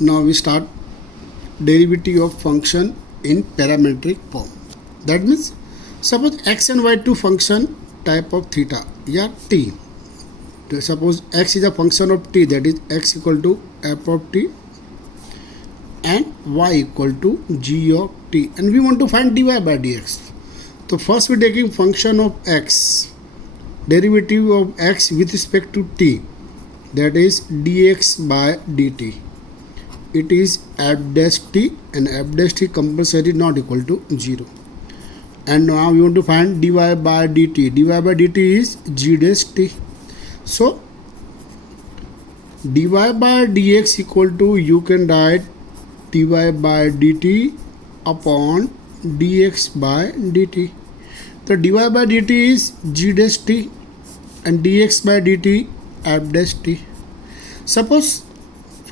Now we start derivative of function in parametric form. That means suppose x and y two function type of theta या t. Suppose x is a function of t, that is x equal to f of t and y equal to g of t, and we want to find dy by dx. So first we taking function of x, derivative of x with respect to t, that is dx by dt. It is f dash t, and f dash t compulsory not equal to 0. And now we want to find dy by dt. dy by dt is g dash t. So dy by dx equal to, you can write dy by dt upon dx by dt. So dy by dt is g dash t and dx by dt f dash t. Suppose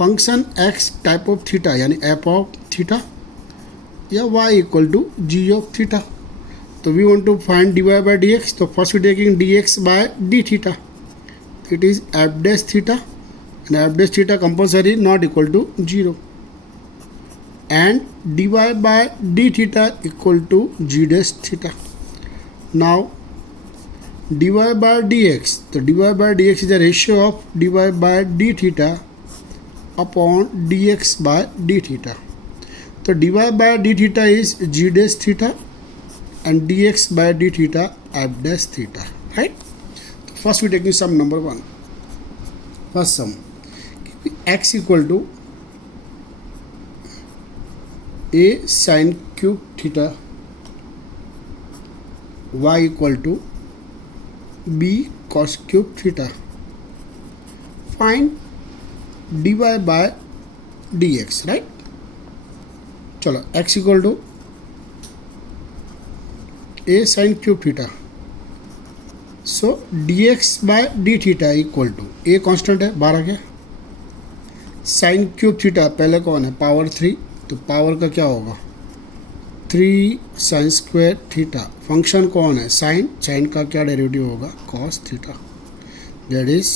function x type of theta यानी f of theta या y equal to g of theta. तो we want to find dy by dx. तो first we taking dx by d theta. It is f dash theta and f dash theta compulsory not equal to 0 and dy by d theta equal to g dash theta. Now dy by dx. तो dy by dx is a ratio of dy by d theta upon dx by d theta. So dy by d theta is g dash theta and dx by d theta f dash theta, right? So first we taking sum number 1. First sum, x equal to a sin cube theta, y equal to b cos cube theta. Find dy by dx, right? चलो x equal to a sin cube theta. So dx by D theta equal to a constant है, बाहर आ गया. Sign cube theta पहले कौन है, power 3, तो power का क्या होगा 3 साइन स्क्वायर थीटा. फंक्शन कौन है साइन, साइन का क्या डेरिवेटिव होगा cos theta, that is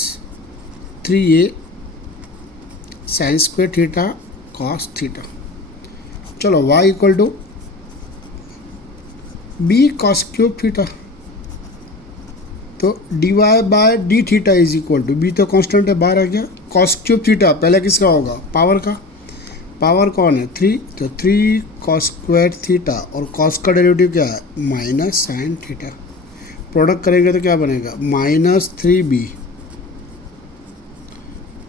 3a sine square theta cos theta. चलो y equal to b cos cube theta. तो dy by D theta is equal to, b तो constant है, बाहर आ गया. कॉस क्यूब थीटा पहले किसका होगा, पावर का. पावर कौन है 3, तो 3 कॉस स्क्वायर थीटा और कॉस का डेरिवेटिव क्या है माइनस साइन थीटा. प्रोडक्ट करेंगे तो क्या बनेगा minus 3b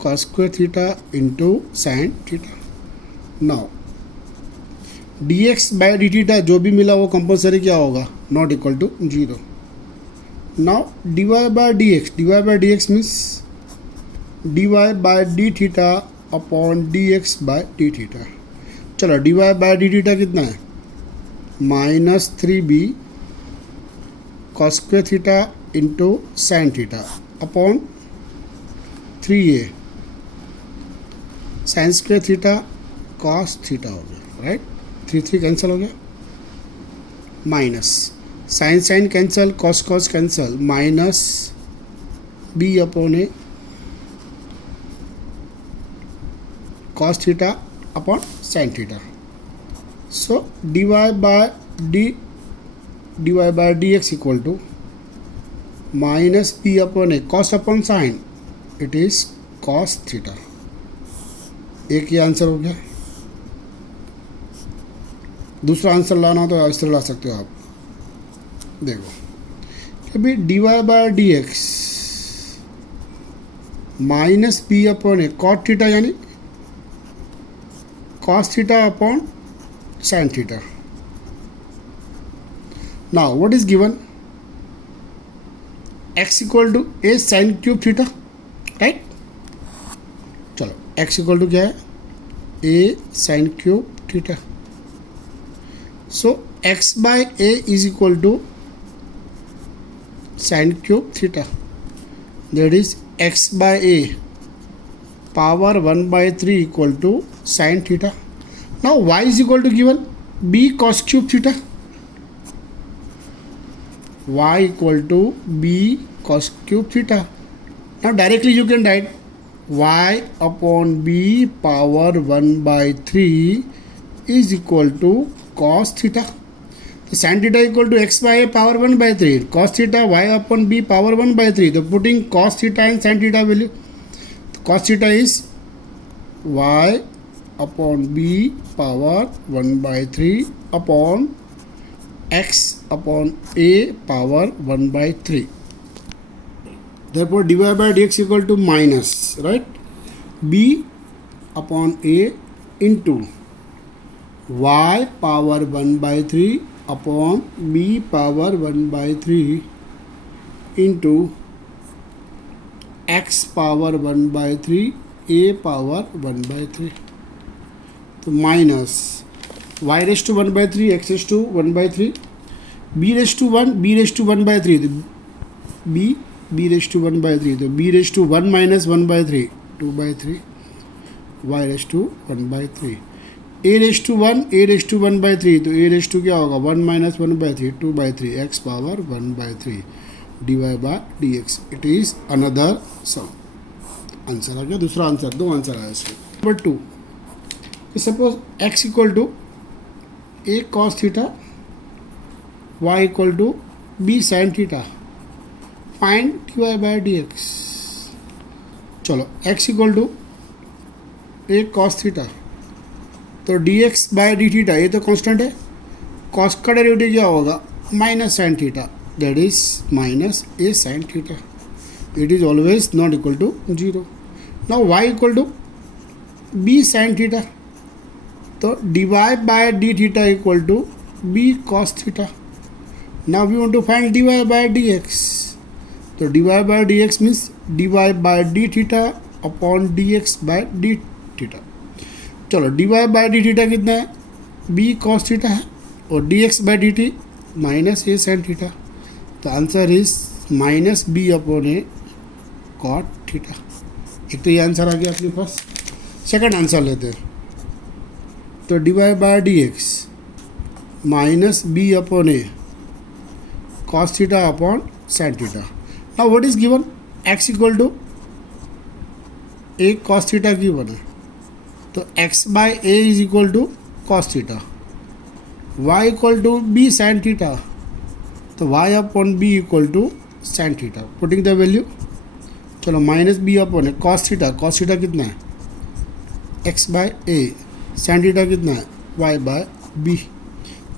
cos square theta into sin theta. Now dx by d theta जो भी मिला वो कंपल्सरी क्या होगा not equal to 0. Now dy by dx means dy by d theta upon dx by d theta. चलो dy by d theta कितना है minus 3b cos square theta into sin theta upon 3a sine square theta cos theta हो गया, right. 3 cancel हो गया, minus sine sine cancel, cos cos cancel, minus b upon A cos theta upon sine theta. So dy by dx equal to minus b upon A cos upon sine, it is cos theta. एक ही answer हो गया. दूसरा answer लाना हो तो इस तरह ला सकते हो आप. देखो कि भाई dy by d x minus b upon a cot theta यानी cos theta upon sine theta. Now what is given x equal to a sine cube theta, right. चलो x इक्वल टू क्या है a sine cube theta. So x by a is equal to sine cube theta, that is x by a power 1/3 equal to sine theta. Now y is equal to given b cos cube theta, y equal to b cos cube theta. Now directly you can write y upon b power 1/3 is equal to cos theta. तो sin theta equal to x by a power 1/3. Cos theta y upon b power 1/3. तो putting cos theta and sin theta value. तो cos theta is y upon b power 1/3 upon x upon a power 1/3. Therefore dy by dx equal to minus, right, b upon a into y power 1/3 upon b power 1/3 into x power 1/3 a power 1/3. तो minus y raise to 1/3 x raise to 1/3 b raise to 1 b raise to 1/3 तो b raise to 1/3 तो b raise to 1 minus 1/3 2/3 y raise to 1/3 a raise to 1 a raise to 1/3 तो a raise to क्या होगा 1 minus 1/3 2/3 x power 1/3 dy by dx. It is another sum. Answer आ गया. दूसरा answer, दो answer आया इसमें. Number 2, suppose x equal to a cos theta y equal to b sin theta. Find dy by dx. चलो x equal to a cos theta तो dx by D theta ये तो कांस्टेंट है. cos का derivative क्या होगा minus sine theta, that is minus a sine theta. It is always not equal to 0. Now y equal to b sine theta तो dy by D theta equal to b cos theta. Now we want to find dy by dx. तो dy by dx means dy by D theta upon dx by D theta. चलो dy by D theta कितना है b cos theta है और dx by d t minus a sin theta. तो answer is minus b upon a cot theta. एक तो ये answer आ गया अपने पास. सेकंड आंसर लेते हैं. तो dy by dx minus b upon a cos theta upon sin theta. Now what is given? x equal to a cos theta given है तो x by a is equal to cos theta. y equal to b sin theta तो y upon b equal to sin theta. Putting the value, चलो minus b upon है cos theta कितना है x by a, sin theta कितना है y by b.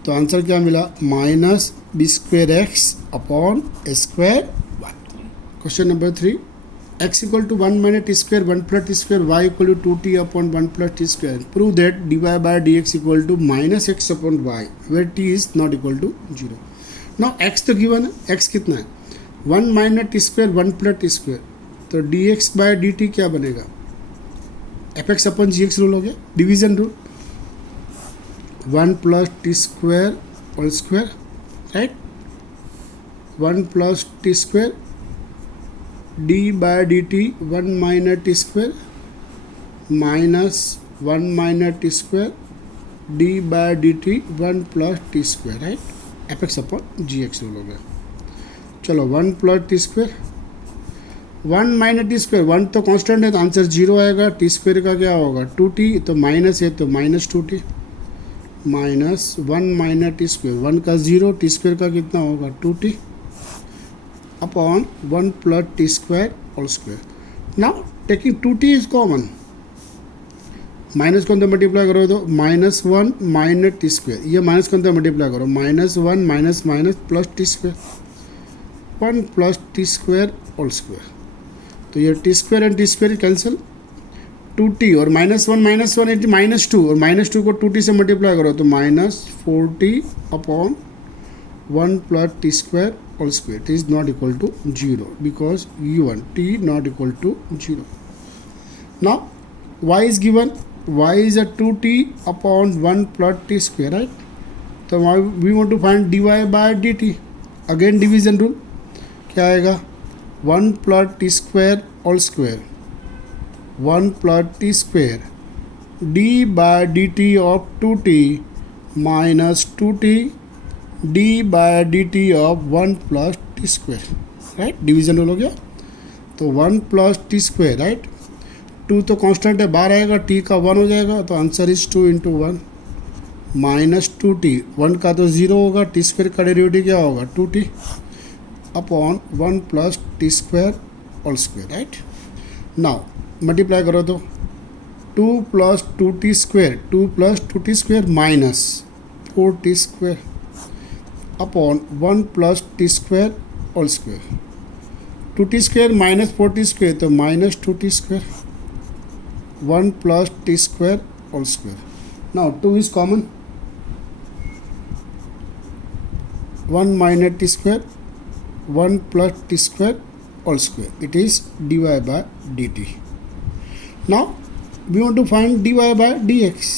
तो answer क्या मिला minus b square x upon a square y. Question number 3. X equal to 1 minus t square 1 plus t square y equal to 2t upon 1 plus t square. Prove that dy by dx equal to minus x upon y where t is not equal to 0. Now x तो given है. x कितना है 1 minus t square 1 plus t square तो dx by dt क्या बनेगा fx upon gx rule हो गया. Division rule 1 plus t square whole square, right, 1 plus t square d by dt 1 minus t square minus 1 minus t square d by dt 1 plus t square, right, fx upon gx rule हो गया. चलो 1 plus t square 1 minus t square 1 तो constant है तो answer 0 आएगा. t square का क्या होगा 2t तो माइनस है तो minus 2t minus 1 minus t square 1 का 0 t square का कितना होगा 2t upon 1 plus t square whole square. Now taking 2t is common. Minus को अंदर मल्टीप्लाई करो तो माइनस 1 माइनस टी स्क्वेयर. ये माइनस को अंदर मल्टीप्लाई करो minus 1 minus minus plus t square 1 plus t square whole square. तो ये t square and t square cancel. 2t और माइनस 1 इंटू माइनस 2 और माइनस 2 को 2t से मल्टीप्लाई करो तो minus 4t upon 1 plus t square whole square. It is not equal to 0 because u1 t not equal to 0. Now y is given. Y is a 2t upon 1 plus t square, right? So we want to find dy by dt. Again division rule. क्या आएगा 1 plus t square whole square 1 plus t square d by dt of 2t minus 2t d by dt of 1 plus t square, right. Division rule हो गया. तो 1 plus t square, right, two तो constant है, बाहर आएगा, T का 1 हो जाएगा, तो answer is 2 into 1 minus 2t। 1 का तो 0 होगा, टी स्क्वायर का डेरिवेटिव क्या होगा 2t upon 1 plus t square whole square, right. Now multiply करो तो 2 plus 2t square, 2 plus 2t square minus 4t square upon 1 plus t square whole square. 2t square minus 4t square तो minus 2t square, 1 plus t square whole square. Now 2 is common, 1 minus t square, 1 plus t square whole square. It is dy by dt. Now we want to find dy by dx.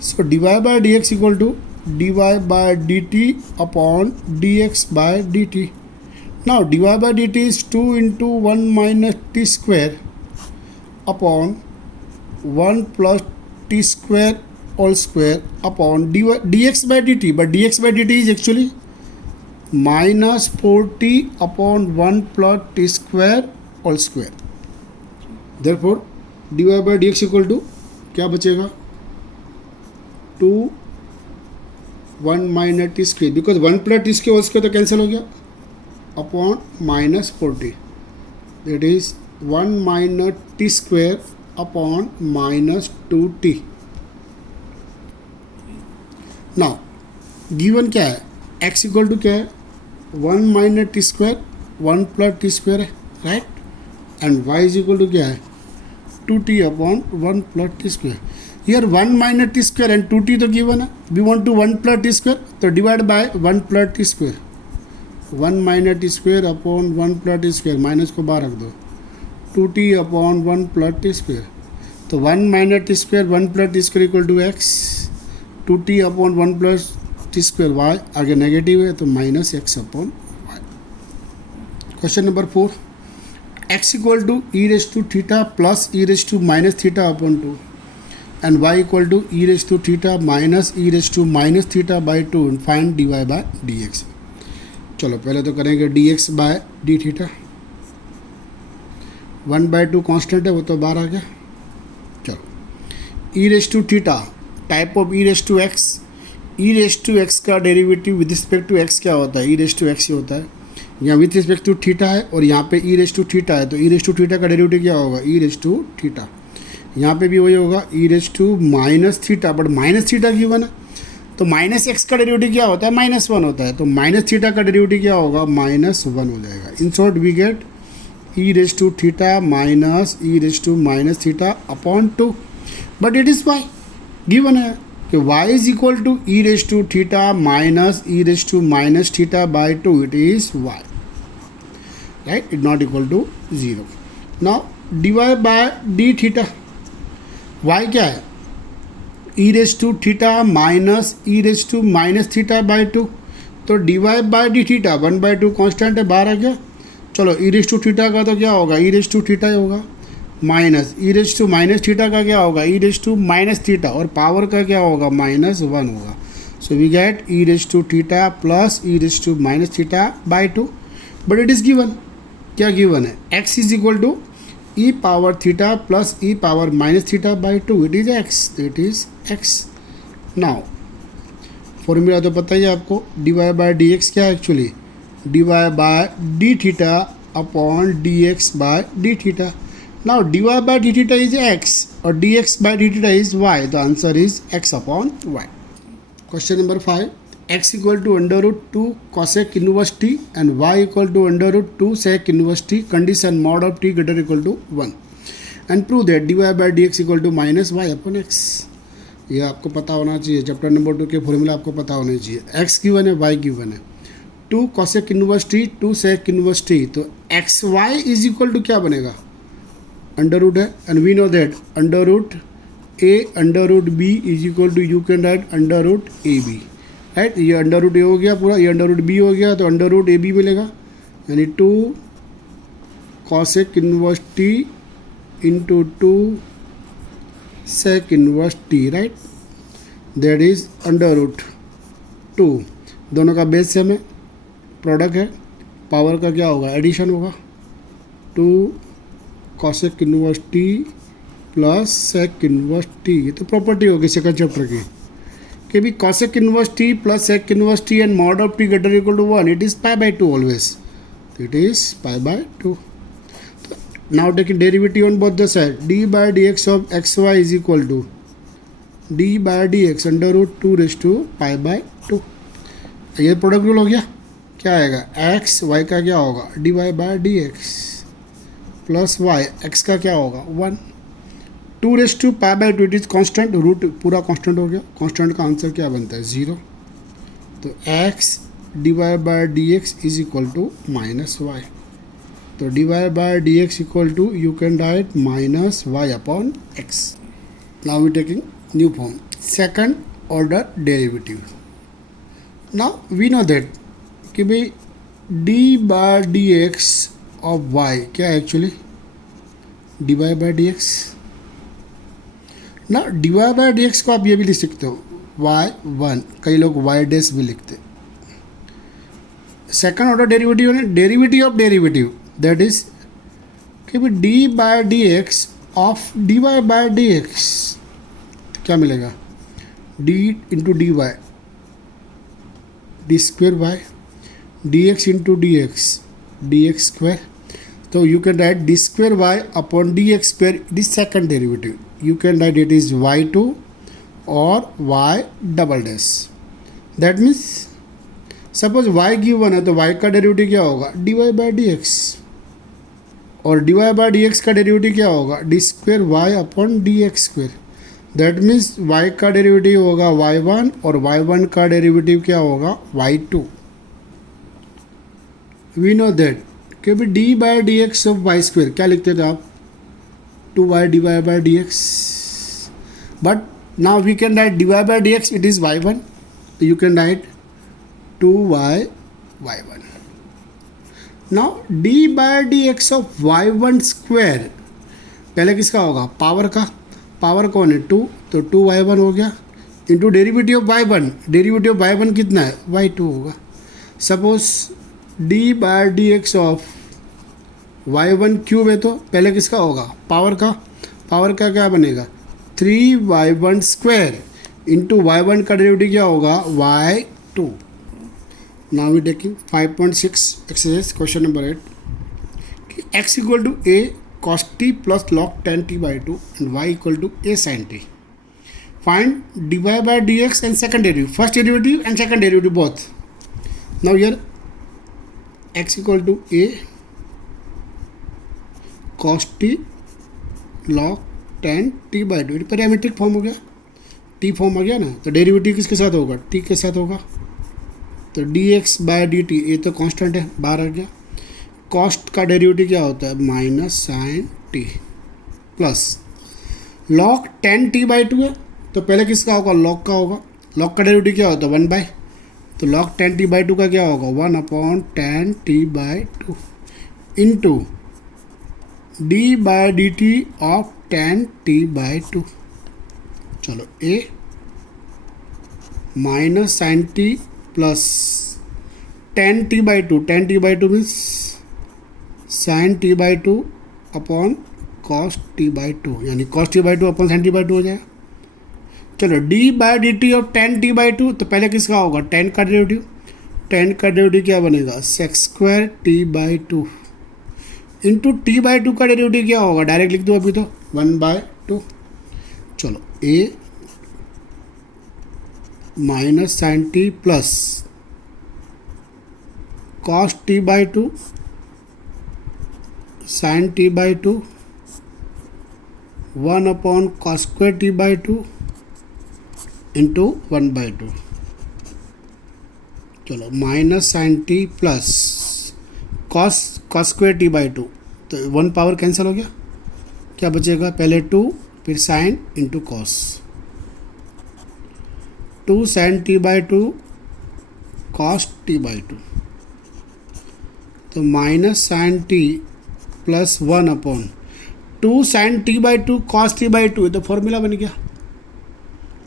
So dy by dx equal to dy by dt upon dx by dt. Now dy by dt is 2 into 1 minus t square upon 1 plus t square all square upon dx by dt, but dx by dt is actually minus 4t upon 1 plus t square all square. Therefore dy by dx equal to क्या बचेगा 2 1 minus t square, because 1 plus t square all square तो cancel हो गया, upon minus 4t, that is 1 minus t square upon minus 2t. Now given क्या है, x equal to क्या है 1 minus t square 1 plus t square है, right, and y is equal to क्या है 2t upon 1 plus t square. Here 1 minus t square and 2t तो given है, we want to 1 plus t square, तो divide by 1 plus t square, 1 minus t square upon 1 plus t square, minus को बाहर रख दो, 2t upon 1 plus t square, तो 1 minus t square 1 plus t square equal to x, 2t upon 1 plus t square y, आगे negative है तो minus x upon y। Question number 4, x equal to e raise to theta plus e raise to minus theta upon 2 and y equal to e raise to theta minus e raise to minus theta by 2 and find dy by dx। चलो पहले तो करेंगे dx by D theta, 1/2 constant है वो तो बाहर आ गया। चलो e raise to theta type of e raise to x, e raise to x का derivative with respect to x क्या होता है, ई रेस टू एक्स ही होता है। यहाँ विथ रिस्पेक्ट टू थीटा है और यहाँ पे ई रेस टू थीटा है, तो ई रेस टू थीटा का डेरिवेटिव क्या होगा ई रेस टू थीटा, यहाँ पे भी वही होगा e raise to minus theta, but minus theta given है, तो माइनस एक्स का डेरिवेटिव क्या होता है -1 होता है, तो माइनस थीटा का डेरिवेटिव क्या होगा -1 हो जाएगा। In short we get e raise to theta minus e raise to minus theta upon 2, but it is y given है कि y is equal to e raise to theta minus e raise to minus theta by 2, it is y, right, it not equal to 0। Now dy by D theta, y क्या है e raise to theta minus e raise to minus theta by 2, तो dy by D theta 1/2 constant है, बाहर आ गया। चलो e raise to theta का तो क्या होगा ई रेस टू थीटा ही होगा, minus e raise to minus theta का क्या होगा e raise to minus theta, और पावर का क्या होगा -1 होगा। So we get e raise to theta plus e raise to minus theta by 2, but it is given, क्या गिवन है x is equal to e power theta plus e power minus theta by 2, it is x, it is x। Now formula तो पता ही है आपको, dy by d x क्या है actually dy by D theta upon d x by D theta. Now dy by d theta is x और dx by d theta is y. The answer is x upon y. Question number 5. X equal to under root 2 cosec inverse t and y equal to under root 2 sec inverse t. Condition mod of t greater equal to 1. And prove that dy by dx equal to minus y upon x. ये आपको पता होना चाहिए, chapter number 2 के formula आपको पता होने चाहिए। x गिवन है, y गिवन है, 2 cosec inverse t 2 sec inverse t, तो x y is equal to क्या बनेगा अंडर रूट है, and we know that under root a under root b is equal to you can write under root a b, right. ये under root a हो गया पूरा, ये under root B हो गया, तो अंडर रूट ए बी मिलेगा, यानी 2 cosec inverse t into 2 sec inverse t, right, that is under root 2, दोनों का बेस सेम है, प्रोडक्ट है, पावर का क्या होगा एडिशन होगा, 2 cosec inverse t plus sec inverse t. ये तो प्रॉपर्टी होगी सेकंड चैप्टर की कि भी cosec inverse t plus sec inverse t and mod of t greater equal to 1, it is pi by 2 always, तो it is pi by 2। Now taking derivative on both the side, d by dx of xy is equal to d by dx under root 2 raised to pi by 2। ये product rule हो गया, क्या आएगा x y का क्या होगा dy by dx plus y x का क्या होगा 1, 2 raised to pi by 2 it is constant, root पूरा कॉन्स्टेंट हो गया, कॉन्स्टेंट का आंसर क्या बनता है 0। तो x dy by dx is equal to minus y. तो dy by dx equal to you can write minus y upon x. Now we taking new form, second order derivative. Now we know that कि भाई d by dx of y क्या है actually dy by dx। ना dy by dx को आप ये भी लिख सकते हो y1, कई लोग y डैश भी लिखते। सेकंड ऑर्डर डेरिवेटिव है derivative of derivative, that is कि भाई d by d x of d y by d x क्या मिलेगा d into d y d square y d x into d x square. तो you can write d square y upon d x square, this second derivative you can write it is y two और y double dash. That means suppose y given है तो y का derivative क्या होगा dy by d x, और dy by d x का derivative क्या होगा d square y upon d x square. That means y का डेरिवेटिव होगा y1 और y1 का डेरिवेटिव क्या होगा y2। वी नो दैट कि भी d by d x of y square क्या लिखते थे आप 2y dy by d x, but now we can write dy by d x it is y1, you can write 2y y1। Now d by d x of y1 square पहले किसका होगा power का, power कौन है 2, तो 2y1 हो गया into derivative of y1, derivative of y1 कितना है y2 होगा। Suppose d by d x of y1 cube है तो पहले किसका होगा पावर का, पावर का क्या बनेगा 3y1 स्क्वायर इंटू y1 का डेरिवेटिव क्या होगा y2। Now we taking 5.6 exercise question number 8 x equal to a cos t plus log 10 t by 2 and y equal to a sin t. Find dy by dx and second derivative, first derivative and second derivative both. Now here x equal to a cos t log 10 t by 2, parametric form हो गया, t form आ गया ना, तो derivative किसके साथ होगा t के साथ होगा। तो d x by d t ये तो कांस्टेंट है बाहर आ गया, कॉस्ट का डेरिवेटिव क्या होता है minus sine t plus log 10 t by 2 है तो पहले किसका होगा लॉग का होगा, लॉग का डेरिवेटिव क्या होता है 1 बाय, तो लॉग 10 टी बाई 2 का क्या होगा 1 upon 10 t by 2 into d by d t of 10 t by 2। चलो a minus sine t plus 10 t by 2, 10 t by 2 means sine t by 2 upon cos t by 2, यानी cos t by 2 upon sine t by 2 हो जाएगा। चलो d by d t of 10 t by 2 तो पहले किसका होगा 10 का derivative, 10 का डेरिवेटिव क्या बनेगा sex square t by 2 into T by 2 का डेरिवेटिव क्या होगा डायरेक्ट लिख दो अभी तो 1 बाय 2। चलो a minus sine t plus cos t by 2 sine t by 2 1 upon cos square t by 2 into 1 by 2। चलो minus sine t plus cos square t by 2, तो 1 पावर कैंसिल हो गया, क्या बचेगा पहले 2 फिर sine into cos, 2 sine t by 2 cos t by 2, तो minus sine t plus 1 upon 2 sine t by 2 cos t by 2, तो फॉर्मूला बन गया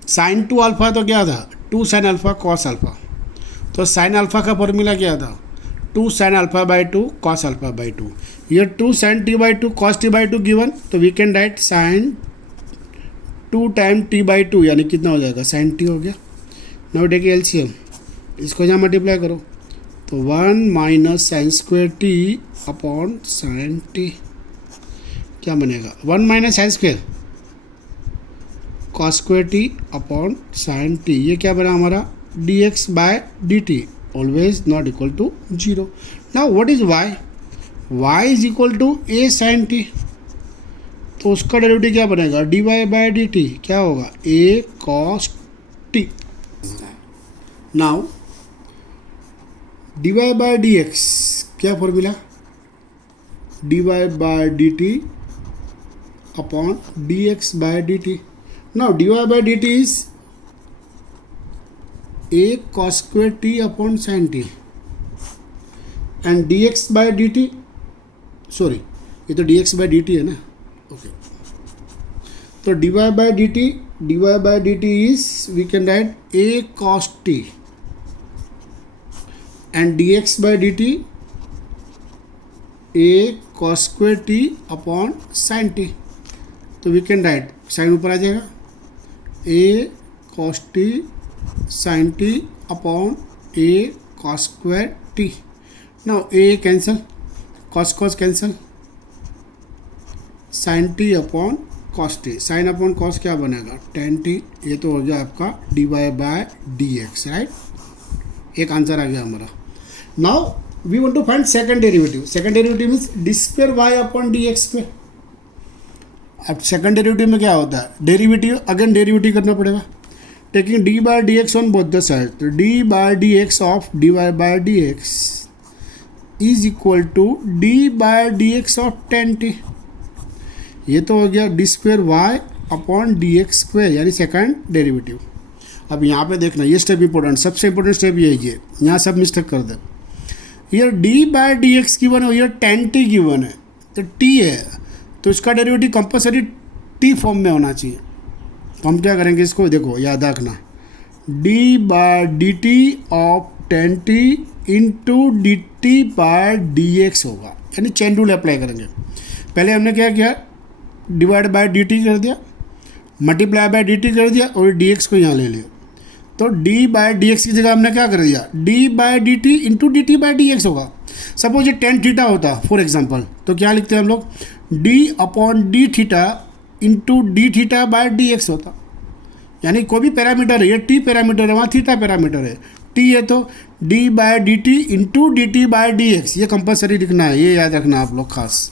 साइन 2 अल्फ़ा तो क्या था 2 साइन अल्फ़ा कॉस अल्फ़ा, तो साइन अल्फ़ा का फॉर्मूला क्या था 2 sin alpha by 2 cos alpha by 2. Here 2 sin t by 2 cos t by 2 given, तो we can write sin 2 time t by 2 यानी कितना हो जाएगा sin t हो गया. नाउ टेक एलसीएम, इसको यहाँ मल्टीप्लाई करो तो 1 minus sine square t upon sine t क्या बनेगा 1 minus sine square cos square t upon sine t. ये क्या बना हमारा dx by dt always not equal to 0. Now what is y? y is equal to a sin t. तो उसका derivative क्या बनेगा dy बाय dt क्या होगा a cos t. Now dy by dx क्या formula dy by dt upon dx by dt. Now dy by dt is a cos square t upon sin t and dx by dt, sorry ये तो dx by dt है ना. Okay तो dy by dt is we can write a cos t and dx by dt a cos square t upon sin t. तो we can write sin ऊपर आ जाएगा a cos t sin t upon a cos square t. Now a cancel, cos cancel, sin t upon cos t. sin upon cos क्या बनेगा tan t. ये तो हो गया आपका dy बाय dx राइट. एक आंसर आ गया हमारा. Now we want to find second derivative. Second derivative means d square y upon d x square. अब सेकंड डेरिवेटिव में क्या होता है डेरिवेटिव अगेन डेरिवेटिव करना पड़ेगा. Taking d by d x on both the side, तो d by d x of d y by d x is equal to d by d x of tan T. ये तो हो गया d square y upon d x square यानी second derivative. अब यहाँ पे देखना ये स्टेप इंपॉर्टेंट, सबसे इंपॉर्टेंट स्टेप ये है. यहाँ सब मिस्टेक कर दे. ये d by d x given है, ये टेन टी गिवन है तो टी है तो इसका डेरिवेटिव कंपलसरी टी फॉर्म में होना चाहिए. तो हम क्या करेंगे इसको देखो याद रखना d by d t of tan t into d t by d x होगा यानी चेन रूल अप्लाई करेंगे. पहले हमने क्या किया डिवाइड बाय डी टी कर दिया, मल्टीप्लाई बाय डी टी कर दिया और डी एक्स को यहाँ ले लिया. तो डी बाय डी एक्स की जगह हमने क्या कर दिया d by d t into d t by d x होगा. सपोज ये टेन थीटा होता फॉर एग्जाम्पल तो क्या लिखते हैं हम लोग d upon d theta into d theta by d x होता. यानी कोई भी पैरामीटर है, ये टी पैरामीटर है वहाँ थीटा पैरामीटर है, टी है तो d by d t into d t by d x. ये कंपलसरी लिखना है, ये याद रखना आप लोग खास.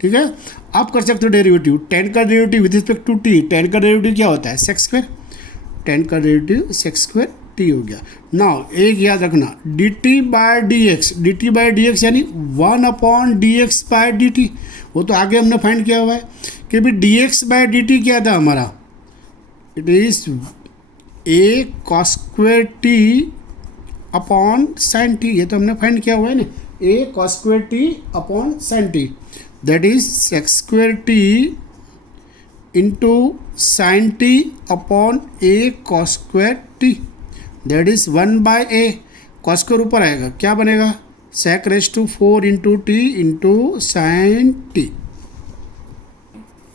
ठीक है. आप कर सकते हो डेरिवेटिव टेन का derivative with respect to t. Tan का डेरिवेटिव क्या होता है सेक्स स्क्वायर, टेन का डेरिवेटिव सेक्स स्क्वायर टी हो गया. नाउ एक याद रखना d t by d x यानी one upon d x by d t. वो तो आगे हमने फाइंड किया हुआ है कि भाई d x by d t क्या था हमारा it is a cos square t upon sine t. ये तो हमने फाइंड किया हुआ है ना a cos square t upon sine t that is sec square t into sine t upon A cos square t that is 1 by a. Cos square ऊपर आएगा क्या बनेगा sec raised to 4 into t into sin t.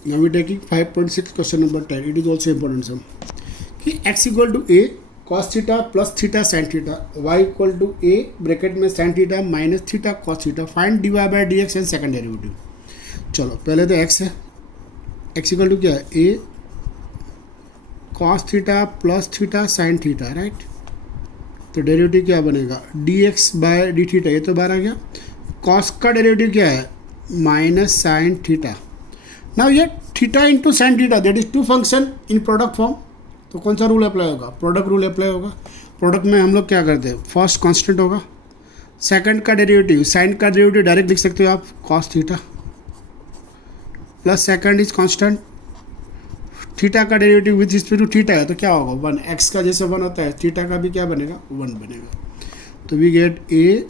Now we taking 5.6 question number 10. It is also important sum. कि x equal to a cos theta plus theta sin theta, y equal to a bracket में sin theta minus theta cos theta. Find dy by dx and second derivative. चलो पहले तो x है, x equal to क्या है a cos theta plus theta sin theta right. तो derivative क्या बनेगा d x by D theta. ये तो बाहर आ गया. कॉस का डेरिवेटिव क्या है माइनस साइन थीटा. नाउ ये theta into sine theta that is two function in product form. तो कौन सा रूल अप्लाई होगा प्रोडक्ट रूल अप्लाई होगा. प्रोडक्ट में हम लोग क्या करते हैं फर्स्ट कांस्टेंट होगा, सेकंड का डेरिवेटिव साइन का डेरिवेटिव डायरेक्ट लिख सकते हो आप cos theta plus second is constant. Theta का derivative with respect to theta है तो क्या होगा 1. एक्स का जैसे 1 होता है थीटा का भी क्या बनेगा 1 बनेगा. तो we get a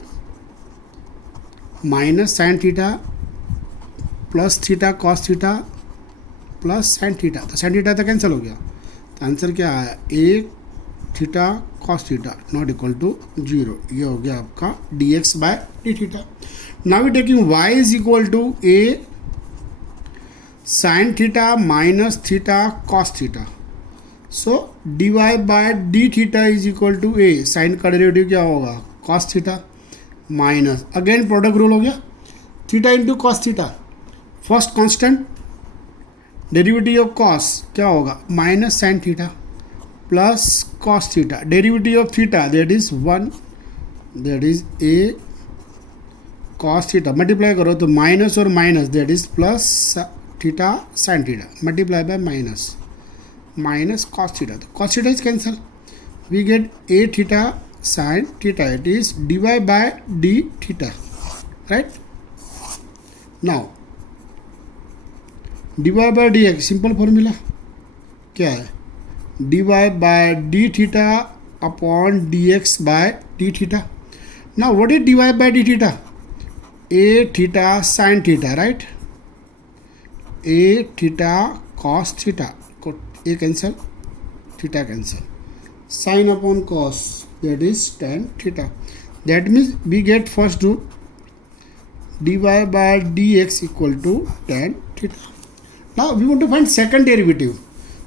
minus sine theta plus theta cos theta plus sine theta. तो साइन थीटा तो कैंसिल हो गया. तो आंसर क्या आया a theta cos theta not equal to 0। ये हो गया आपका dx by D theta. Now we taking y is equal to a sine theta minus theta cos theta. So dy by D theta is equal to a, sine का derivative क्या होगा cos theta minus again product rule हो गया theta into cos theta, first constant derivative of cos क्या होगा minus sine theta plus cos theta, derivative of theta that is 1, that is a cos theta, multiply करो तो minus और minus that is plus theta sine theta, multiply by minus minus cos theta, तो cos theta is cancel, we get a theta sine theta, it is dy by D theta, right. Now dy by dx simple formula क्या है dy by D theta upon dx by D theta. Now what is dy by D theta a theta sine theta, right, a theta cos theta, a cancel theta cancel, sine upon cos that is tan theta, that means we get first root dy by dx equal to tan theta. Now we want to find second derivative.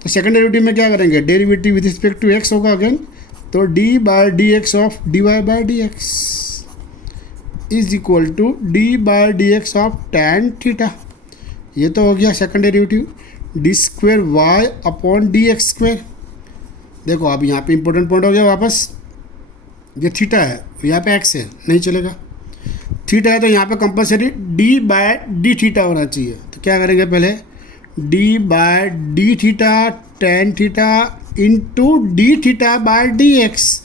तो second derivative में क्या करेंगे derivative with respect to x होगा again, तो d by dx of dy by dx is equal to d by dx of tan theta. ये तो हो गया second derivative, d square y upon d x square. देखो अब यहाँ पे इंपॉर्टेंट पॉइंट हो गया वापस, ये थीटा है यहाँ पे x है नहीं चलेगा, थीटा है तो यहाँ पे compulsory d by D theta होना चाहिए। तो क्या करेंगे पहले d by D theta tan theta into d theta by d x,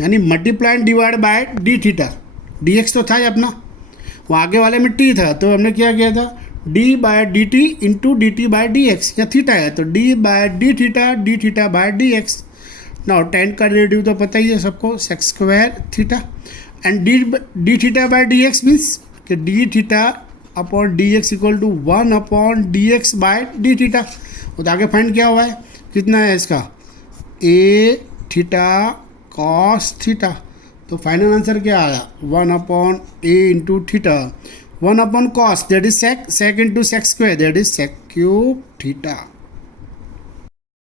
यानी multiply divide by D theta, d x तो था ही अपना, वो आगे वाले में t था तो हमने क्या किया था d by d t into d t by d x, या थीटा है तो d by D theta by d x. Now tan का डेरिवेटिव तो पता ही है सबको sec square theta, and d theta by d x means कि d theta upon d x equal to 1 upon d x by D theta. तो आगे find क्या हुआ है, कितना है इसका ए थीटा कॉस थीटा, तो फाइनल आंसर क्या आया 1 अपॉन a into theta, 1 upon cos that is sec into sec square that is sec cube theta.